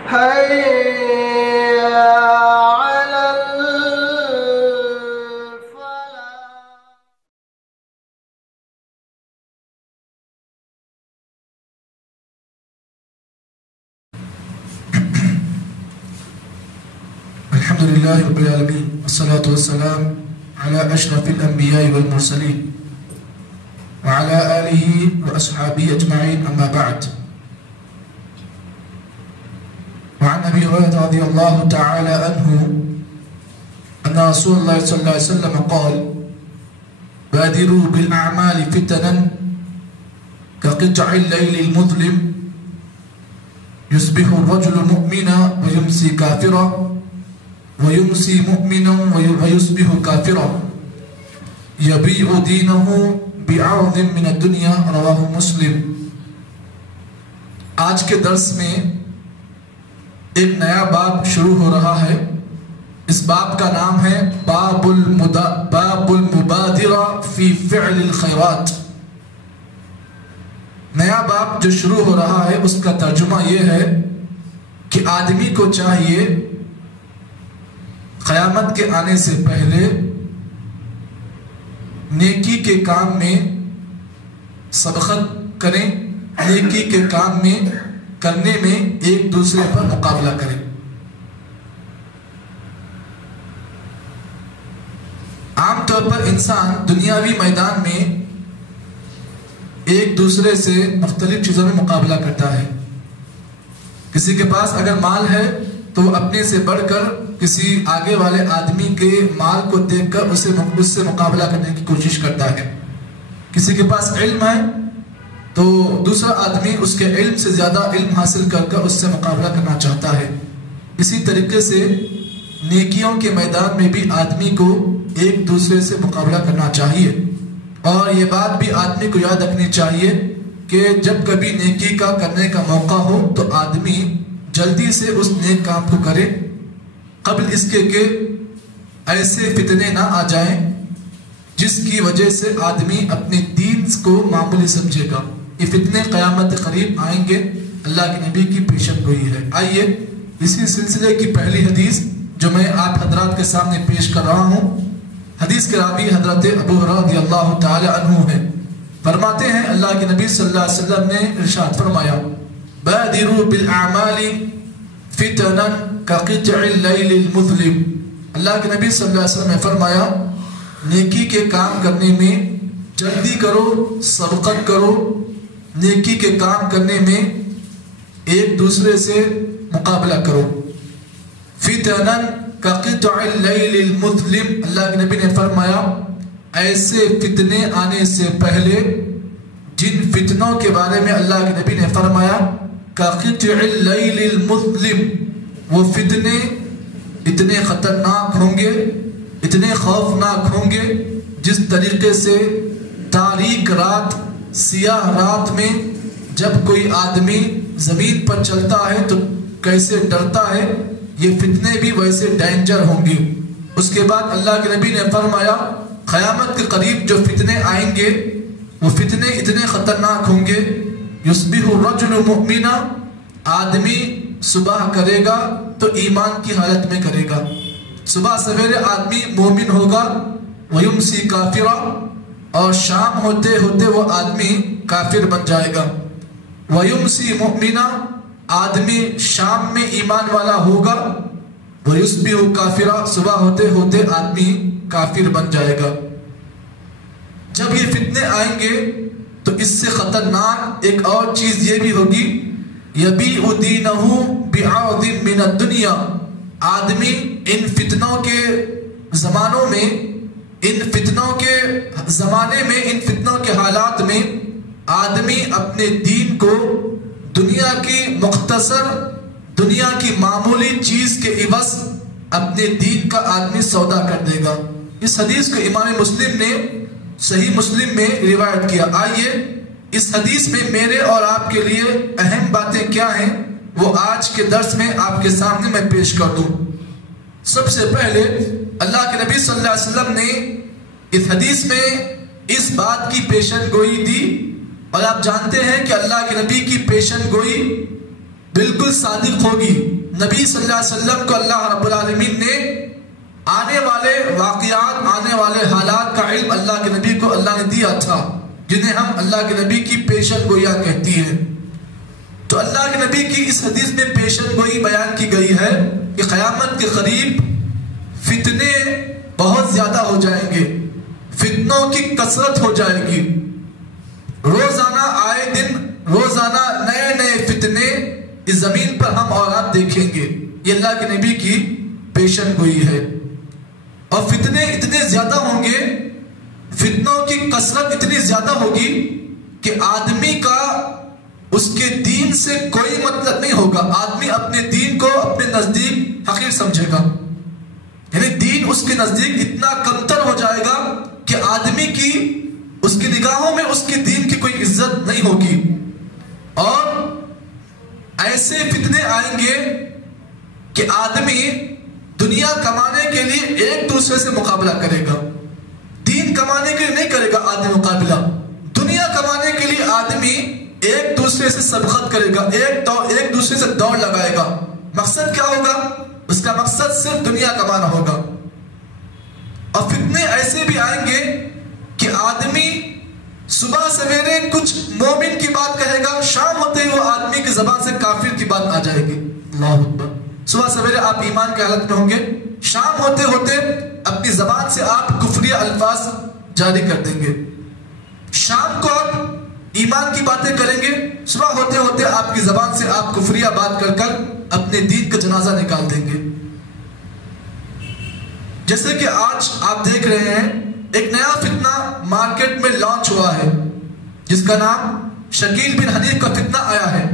حي على الفلاح. الحمد لله رب العالمين والصلاة والسلام على أشرف الأنبياء والمرسلين وعلى آله وأصحابه أجمعين أما بعد. وعن أبي هريرة رضي الله تعالى عنه أن رسول الله صلى الله عليه وسلم قال: بادروا بالأعمال فتنا كقطع الليل المظلم يصبح الرجل مؤمنا ويمسي كافرا ويمسي مؤمنا ويصبح كافرا يبيع دينه بعرض من الدنيا. رواه مسلم. آج کے درس میں ایک نیا باب شروع ہو رہا ہے. اس باب کا نام ہے باب المبادرہ فی فعل الخیرات. نیا باب جو شروع ہو رہا ہے اس کا ترجمہ یہ ہے کہ آدمی کو چاہیے قیامت کے آنے سے پہلے نیکی کے کام میں سبقت کریں، نیکی کے کام میں کرنے میں ایک دوسرے پر مقابلہ کریں. عام طور پر انسان دنیاوی میدان میں ایک دوسرے سے مختلف چیزوں میں مقابلہ کرتا ہے. کسی کے پاس اگر مال ہے تو وہ اپنے سے بڑھ کر کسی آگے والے آدمی کے مال کو دیکھ کر اس سے مقابلہ کرنے کی کوشش کرتا ہے. کسی کے پاس علم ہے تو دوسرا آدمی اس کے علم سے زیادہ علم حاصل کر کر اس سے مقابلہ کرنا چاہتا ہے. اسی طریقے سے نیکیوں کے میدان میں بھی آدمی کو ایک دوسرے سے مقابلہ کرنا چاہیے. اور یہ بات بھی آدمی کو یاد رکھنی چاہیے کہ جب کبھی نیکی کا کرنے کا موقع ہو تو آدمی جلدی سے اس نیک کام کو کرے قبل اس کے کہ ایسے فتنے نہ آ جائیں جس کی وجہ سے آدمی اپنے دین کو معمولی سمجھے گا. یہ فتنے قیامت قریب آئیں گے. اللہ کے نبی کی پیشن گوئی ہے. آئیے اسی سلسلے کی پہلی حدیث جو میں آپ حضرات کے سامنے پیش کر رہا ہوں. حدیث کے راوی حضرت ابو ہریرہ رضی اللہ تعالی عنہ ہے. فرماتے ہیں اللہ کے نبی صلی اللہ علیہ وسلم نے ارشاد فرمایا: بادروا بالاعمال فتنا كقطع الليل المظلم. اللہ کے نبی صلی اللہ علیہ وسلم نے فرمایا نیکی کے کام کرنے میں جلدی کرو، سبقت کرو. نیکی کے کام کرنے میں ایک دوسرے سے مقابلہ کرو. فتنا كقطع الليل المظلم. اللہ کے نبی نے فرمایا ایسے فتنے آنے سے پہلے جن فتنوں کے بارے میں اللہ کے نبی نے فرمایا كقطع الليل المظلم، وہ فتنے اتنے خطرناک ہوں گے، اتنے خوفناک ہوں گے جس طریقے سے تاریک رات، سیاہ رات میں جب کوئی آدمی زمین پر چلتا ہے تو کیسے ڈرتا ہے، یہ فتنے بھی ویسے ڈینجر ہوں گے. اس کے بعد اللہ کے نبی نے فرمایا قیامت کے قریب جو فتنے آئیں گے وہ فتنے اتنے خطرناک ہوں گے. یصبح الرجل مؤمنا، آدمی صبح کرے گا تو ایمان کی حالت میں کرے گا. صبح سویرے آدمی مومن ہوگا. ویمسی کافرا، اور شام ہوتے ہوتے وہ آدمی کافر بن جائے گا. ویمسی مؤمنا، آدمی شام میں ایمان والا ہوگا. ویصبح کافرا، صبح ہوتے ہوتے آدمی کافر بن جائے گا. جب یہ فتنے آئیں گے تو اس سے خطرناک ایک اور چیز یہ بھی ہوگی یبیع دینہ بعرض من الدنیا. آدمی ان فتنوں کے زمانوں میں، ان فتنوں کے زمانے میں، ان فتنوں کے حالات میں آدمی اپنے دین کو دنیا کی مختصر، دنیا کی معمولی چیز کے عوض اپنے دین کا آدمی سودا کر دے گا. اس حدیث کو امام مسلم نے صحیح مسلم میں روایت کیا. آئیے اس حدیث میں میرے اور آپ کے لیے اہم باتیں کیا ہیں وہ آج کے درس میں آپ کے سامنے میں پیش کر دوں. سب سے پہلے اللہ کے نبی صلی اللہ علیہ وسلم نے اس حدیث میں اس بات کی پیشن گوئی دی. اور آپ جانتے ہیں کہ اللہ کے نبی کی پیشن گوئی بالکل صادق ہوگی. نبی صلی اللہ علیہ وسلم کو اللہ رب العالمین نے آنے والے واقعات، آنے والے حالات کا علم اللہ کے نبی کو اللہ نے دیا تھا، جنہیں ہم اللہ کے نبی کی پیشن گوئیاں کہتی ہیں. تو اللہ کے نبی کی اس حدیث میں پیشن گوئی بیان کی گئی ہے کہ قیامت کے قریب فتنے بہت زیادہ ہو جائیں گے، فتنوں کی کثرت ہو جائے گی. روزانہ آئے دن روزانہ نئے نئے فتنے اس زمین پر ہم اور آپ دیکھیں گے. یہ اللہ کے نبی کی پیشن گوئی ہے. اور فتنے اتنے زیادہ ہوں گے، فتنوں کی کثرت اتنی زیادہ ہوگی کہ آدمی کا اس کے دین سے کوئی مطلب نہیں ہوگا. آدمی اپنے دین کو اپنے نزدیک حقیر سمجھے گا، یعنی دین اس کے نزدیک اتنا کمتر ہو جائے گا کہ آدمی کی اس کی نگاہوں میں اس کے دین کی کوئی عزت نہیں ہوگی. اور ایسے فتنے آئیں گے کہ آدمی دنیا کمانے کے لیے ایک دوسرے سے مقابلہ کرے گا، دین کمانے کے لیے نہیں کرے گا آدمی مقابلہ. دنیا کمانے کے لیے آدمی ایک دوسرے سے سبقت کرے گا، ایک دوسرے سے دوڑ لگائے گا. مقصد کیا ہوگا؟ اس کا مقصد صرف دنیا کمانا ہوگا. اور فتنے ایسے بھی آئیں گے کہ آدمی صبح سویرے کچھ مومن کی بات کہے گا، شام ہوتے ہی وہ آدمی کی زبان سے کافر کی بات آ جائے گی. اللہ اکبر. صبح سویرے آپ ایمان کی حالت میں ہوں گے، شام ہوتے ہوتے اپنی زبان سے آپ کفریہ الفاظ جاری کر دیں گے. شام کو آپ ایمان کی باتیں کریں گے، صبح ہوتے ہوتے آپ کی زبان سے آپ کفریہ بات کر کر اپنے دین کا جنازہ نکال دیں گے. جیسے کہ آج آپ دیکھ رہے ہیں ایک نیا فتنہ مارکیٹ میں لانچ ہوا ہے جس کا نام شکیل بن حنیف کا فتنہ آیا ہے.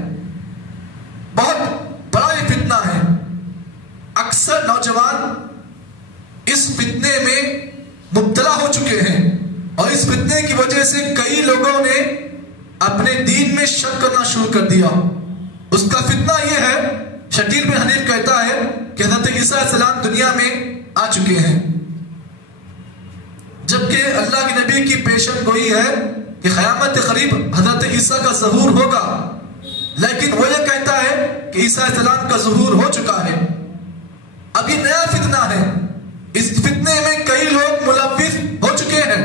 بہت بڑا یہ فتنہ ہے. اکثر نوجوان اس فتنے میں مبتلا ہو چکے ہیں اور اس فتنے کی وجہ سے کئی لوگوں نے اپنے دین میں شک کرنا شروع کر دیا. اس کا فتنہ یہ ہے، شکیل بن حنیف کہتا ہے کہ حضرت عیسیٰ علیہ السلام دنیا میں آ چکے ہیں، جبکہ اللہ کے نبی کی پیشن گوئی ہے کہ قیامت کے قریب حضرت عیسیٰ کا ظہور ہوگا. لیکن وہ یہ کہتا ہے کہ عیسیٰ علیہ السلام کا ظہور ہو چکا ہے. اب یہ نیا فتنہ ہے، اس فتنے میں کئی لوگ ملوث ہو چکے ہیں.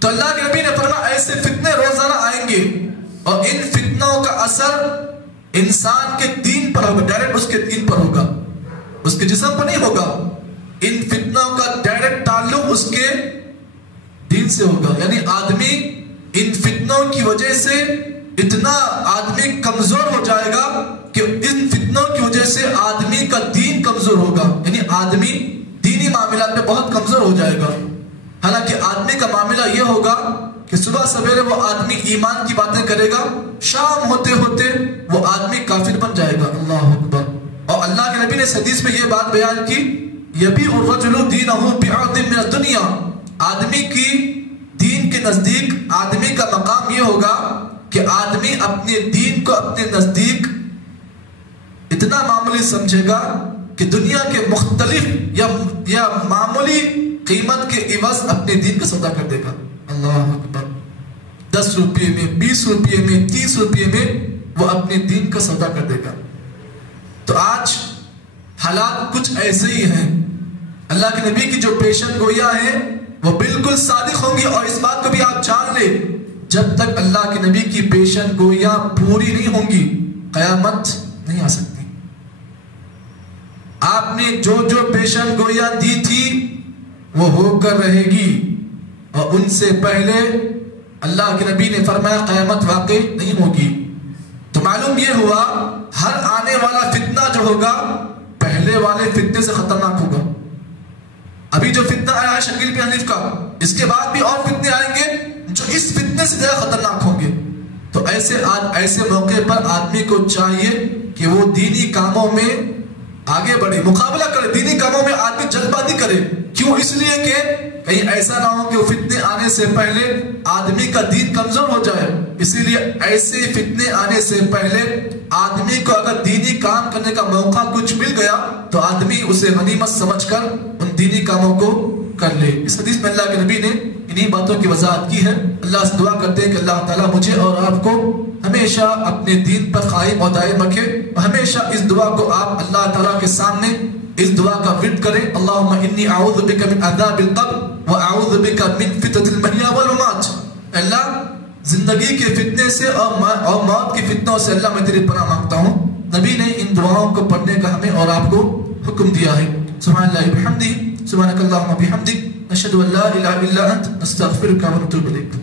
تو اللہ کے نبی نے فرمایا ایسے فتنے روزانہ آئیں گے اور ان فتنوں کا اثر انسان کے دین پر ہوگا، ڈائریکٹ اس کے دین پر ہوگا، اس کے جسم پر نہیں ہوگا. ان فتنوں کا ڈائریکٹ تعلق اس کے دین سے ہوگا. یعنی آدمی ان فتنوں کی وجہ سے اتنا آدمی کمزور ہو جائے گا کہ ان فتنوں کی وجہ سے آدمی کا دین کمزور ہوگا. یعنی آدمی دینی معاملات میں بہت کمزور ہو جائے گا. حالانکہ آدمی کا معاملہ یہ ہوگا کہ صبح سویرے وہ آدمی ایمان کی باتیں کرے گا، شام ہوتے ہوتے وہ آدمی کافر بن جائے گا. اللہ اکبر. اور اللہ کے نبی نے اس حدیث میں یہ بات بیان کی، یبیع الرجل دینہ بعرض من الدنیا. آدمی کی دین کے نزدیک آدمی کا مقام یہ ہوگا کہ آدمی اپنے دین کو اپنے نزدیک اتنا معمولی سمجھے گا کہ دنیا کے مختلف یا معمولی قیمت کے عوض اپنے دین کا سودا کر دے گا. اللہ اکبر. 10 روپے میں، 20 روپے میں، 30 روپے میں وہ اپنے دین کا سودا کر دے گا. تو آج حالات کچھ ایسے ہی ہیں. اللہ کے نبی کی جو پیشن گوئیاں ہیں وہ بالکل صادق ہوں گی. اور اس بات کو بھی آپ جان لیں، جب تک اللہ کے نبی کی پیشن گوئیاں پوری نہیں ہوں گی قیامت نہیں آ سکتی. آپ نے جو پیشن گوئیاں دی تھی وہ ہو کر رہے گی، اور ان سے پہلے اللہ کے نبی نے فرمایا قیامت واقع نہیں ہوگی. تو معلوم یہ ہوا ہر آنے والا فتنہ جو ہوگا پہلے والے فتنے سے خطرناک ہوگا. ابھی جو فتنہ آیا ہے شکیل بن حنیف کا، اس کے بعد بھی اور فتنے آئیں گے جو اس فتنے سے زیادہ خطرناک ہوں گے. تو ایسے موقع پر آدمی کو چاہیے کہ وہ دینی کاموں میں آگے بڑھے، مقابلہ کرے. دینی کاموں میں آدمی جلد بازی کرے. کیوں؟ اس لیے کہ کہیں ایسا نہ ہو کہ وہ فتنے آنے سے پہلے آدمی کا دین کمزور ہو جائے. اسی لیے ایسے فتنے آنے سے پہلے آدمی کو اگر دینی کام کرنے کا موقع کچھ مل گیا تو آدمی اسے غنیمت سمجھ کر ان دینی کاموں کو کر لے. اس حدیث میں اللہ کے نبی نے انہی باتوں کی وضاحت کی ہے. اللہ سے دعا کرتے ہیں کہ اللہ تعالیٰ مجھے اور آپ کو ہمیشہ اپنے دین پر قائم اور دائم رکھے. ہمیشہ اس دعا کو آپ اللہ تعالیٰ کے سامنے اس دعا کا ورد کریں. اللہم انی اعوذ بک من عذاب القبر واعوذ بک من فتنة المحیا والممات. اللہ زندگی کے فتنے سے اور موت کی فتنوں سے اللہ میں تیری پناہ مانگتا ہوں. نبی نے ان دعاؤں کو پڑھنے کا ہمیں اور آپ کو حکم دیا ہے. سبحان اللہ بحمدہ سبحانک اللہم بحمدک نشہد ان لا الہ الا انت نستغفرک ونتوب الیک.